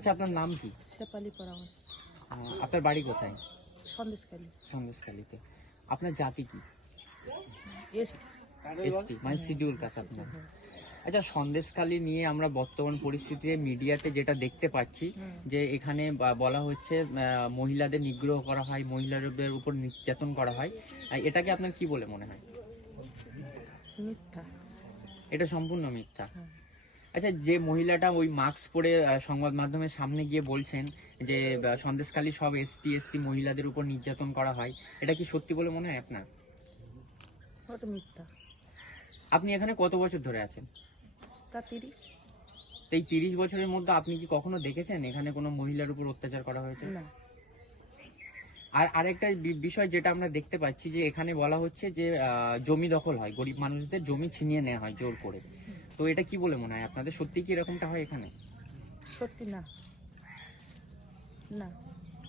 আচ্ছা আপনার নাম কি? শেপালি পরামর আপনার বাড়ি কোথায়? সন্দেশকালী সন্দেশখালীতে। আপনার জাতি কি? এস এসটি মানে শিডিউল কাস্ট আপনার। আচ্ছা সন্দেশখালি নিয়ে আমরা বর্তমান পরিস্থিতিতে মিডিয়াতে যেটা দেখতে পাচ্ছি যে এখানে বলা হচ্ছে মহিলাদের নিগ্রহ করা হয় মহিলাদের উপর নির্যাতন করা হয়। এটাকে আপনার কি বলে মনে হয়? মিথ্যা। এটা সম্পূর্ণ মিথ্যা। হ্যাঁ। আচ্ছা যে মহিলাটা ওই মাস্ক পরে সংবাদ মাধ্যমের সামনে গিয়ে বলছেন যে সন্দেশখালী সব এসটি এসসি মহিলাদের উপর নির্যাতন করা হয় এটা কি সত্যি বলে মনে হয় আপনার? মিথ্যা। আপনি এখানে কত বছর ধরে আছেন? তা তিরিশ। এই তিরিশ বছরের মধ্যে আপনি কি কখনো দেখেছেন এখানে কোনো মহিলার উপর অত্যাচার করা হয়েছে? না। আর আরেকটা বিষয় যেটা আমরা দেখতে পাচ্ছি যে এখানে বলা হচ্ছে যে জমি দখল হয় গরিব মানুষদের জমি ছিনিয়ে নেওয়া হয় জোর করে। তো এটা কি বলে মনে হয়? আপনাদের সত্যি কি এরকমটা হয় এখানে? সত্যি না। না।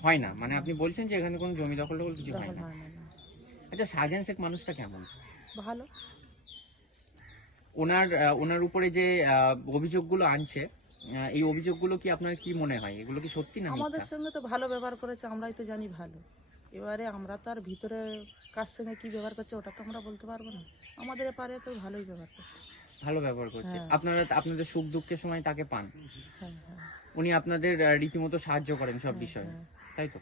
হয় না? মানে আপনি বলছেন যে এখানে কোনো জমি দখল টখল কিছু হয় না। আচ্ছা সাজেন শেখ মানুষটা কেমন? ভালো। ওনার ওনার উপরে যে অভিযোগগুলো আনছে এই অভিযোগগুলো কি আপনার কি মনে হয়? এগুলো কি সত্যি না আমাদের সঙ্গে তো ভালো ব্যবহার করেছে আমরাই তো জানি ভালো। এবারে আমরা তো আর ভিতরে কার সঙ্গে কি ব্যবহার করছে ওটা তো আমরা বলতে পারব না। আমাদের পারে তো ভালোই ব্যবহার করছে। ভালো ব্যবহার করছে। হ্যাঁ। আপনারা আপনাদের সুখ দুঃখের সময় তাকে পান। হ্যাঁ হ্যাঁ। উনি আপনাদের রীতিমতো সাহায্য করেন সব বিষয়ে। তাই তো?